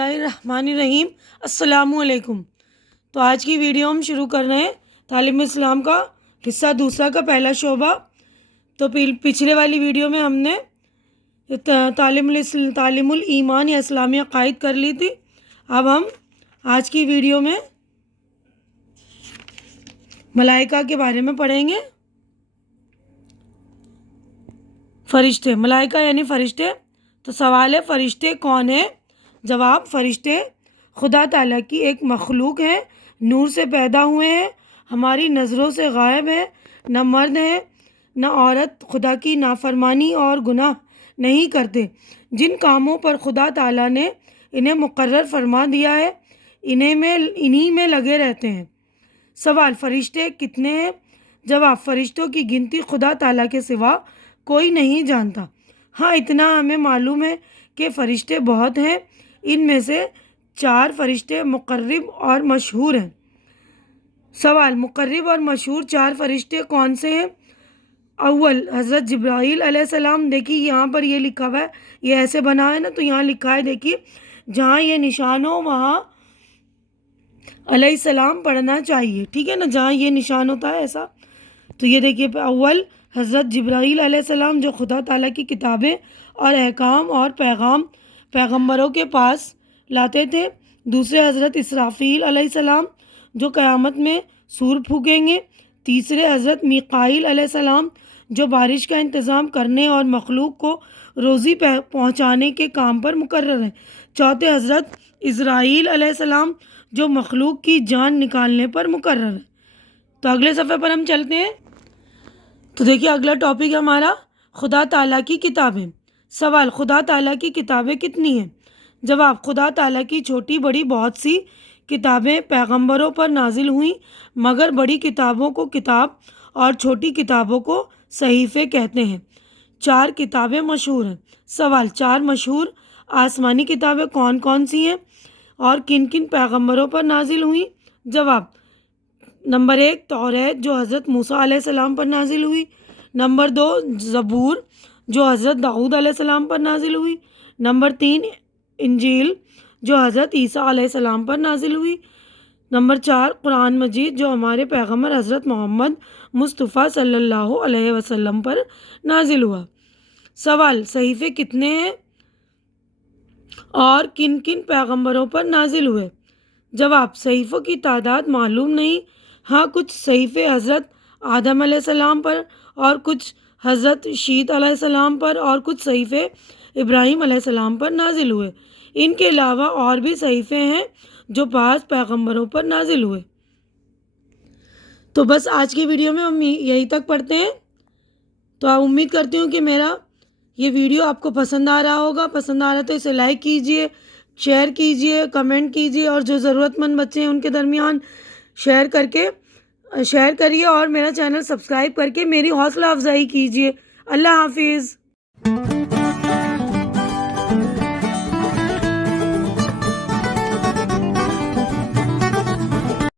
اللہ الرحمن الرحیم۔ السلام علیکم۔ تو آج کی ویڈیو ہم شروع کر رہے ہیں تعلیم اسلام کا حصہ دوسرا کا پہلا شعبہ۔ تو پچھلے والی ویڈیو میں ہم نے تعلیم الایمان یا اسلامی عقائد کر لی تھی۔ اب ہم آج کی ویڈیو میں ملائکہ کے بارے میں پڑھیں گے۔ فرشتے، ملائکہ یعنی فرشتے۔ تو سوال ہے فرشتے کون ہیں؟ جواب، فرشتے خدا تعالیٰ کی ایک مخلوق ہے، نور سے پیدا ہوئے ہیں، ہماری نظروں سے غائب ہے، نہ مرد ہے نہ عورت، خدا کی نافرمانی اور گناہ نہیں کرتے، جن کاموں پر خدا تعالیٰ نے انہیں مقرر فرما دیا ہے انہی میں لگے رہتے ہیں۔ سوال، فرشتے کتنے ہیں؟ جواب، فرشتوں کی گنتی خدا تعالیٰ کے سوا کوئی نہیں جانتا۔ ہاں، اتنا ہمیں معلوم ہے کہ فرشتے بہت ہیں۔ ان میں سے 4 فرشتے مقرب اور مشہور ہیں۔ سوال، مقرب اور مشہور 4 فرشتے کون سے ہیں؟ اول، حضرت جبرائیل علیہ السلام۔ دیکھیے یہاں پر یہ لکھا ہوا ہے، یہ ایسے بنا ہے نا، تو یہاں لکھا ہے، دیکھیے جہاں یہ نشان ہو وہاں علیہ السلام پڑھنا چاہیے، ٹھیک ہے نا، جہاں یہ نشان ہوتا ہے ایسا۔ تو یہ دیکھیے اول حضرت جبرائیل علیہ السلام جو خدا تعالیٰ کی کتابیں اور احکام اور پیغمبروں کے پاس لاتے تھے۔ دوسرے حضرت اسرافیل علیہ السلام جو قیامت میں سور پھونکیں گے۔ تیسرے حضرت میکائیل علیہ السلام جو بارش کا انتظام کرنے اور مخلوق کو روزی پہنچانے کے کام پر مقرر ہیں۔ چوتھے حضرت اسرائیل علیہ السلام جو مخلوق کی جان نکالنے پر مقرر ہے۔ تو اگلے صفحے پر ہم چلتے ہیں۔ تو دیکھیے اگلا ٹاپک ہمارا خدا تعالیٰ کی کتابیں۔ سوال، خدا تعالیٰ کی کتابیں کتنی ہیں؟ جواب، خدا تعالیٰ کی چھوٹی بڑی بہت سی کتابیں پیغمبروں پر نازل ہوئیں، مگر بڑی کتابوں کو کتاب اور چھوٹی کتابوں کو صحیفے کہتے ہیں۔ 4 کتابیں مشہور ہیں۔ سوال، 4 مشہور آسمانی کتابیں کون کون سی ہیں اور کن کن پیغمبروں پر نازل ہوئیں؟ جواب، نمبر 1 توریت جو حضرت موسیٰ علیہ السلام پر نازل ہوئی۔ نمبر 2 زبور جو حضرت داؤد علیہ السلام پر نازل ہوئی۔ نمبر 3 انجیل جو حضرت عیسیٰ علیہ السلام پر نازل ہوئی۔ نمبر 4 قرآن مجید جو ہمارے پیغمبر حضرت محمد مصطفیٰ صلی اللہ علیہ وسلم پر نازل ہوا۔ سوال، صحیفے کتنے ہیں اور کن کن پیغمبروں پر نازل ہوئے؟ جواب، صحیفوں کی تعداد معلوم نہیں۔ ہاں، کچھ صحیفے حضرت آدم علیہ السلام پر اور کچھ حضرت شیت علیہ السلام پر اور کچھ صحیفے ابراہیم علیہ السلام پر نازل ہوئے۔ ان کے علاوہ اور بھی صحیفے ہیں جو بعض پیغمبروں پر نازل ہوئے۔ تو بس آج کی ویڈیو میں ہم یہی تک پڑھتے ہیں۔ تو امید کرتی ہوں کہ میرا یہ ویڈیو آپ کو پسند آ رہا ہوگا۔ پسند آ رہا تو اسے لائک کیجئے، شیئر کیجئے، کمنٹ کیجئے، اور جو ضرورت مند بچے ہیں ان کے درمیان شیئر کریے، اور میرا چینل سبسکرائب کر کے میری حوصلہ افزائی کیجئے۔ اللہ حافظ۔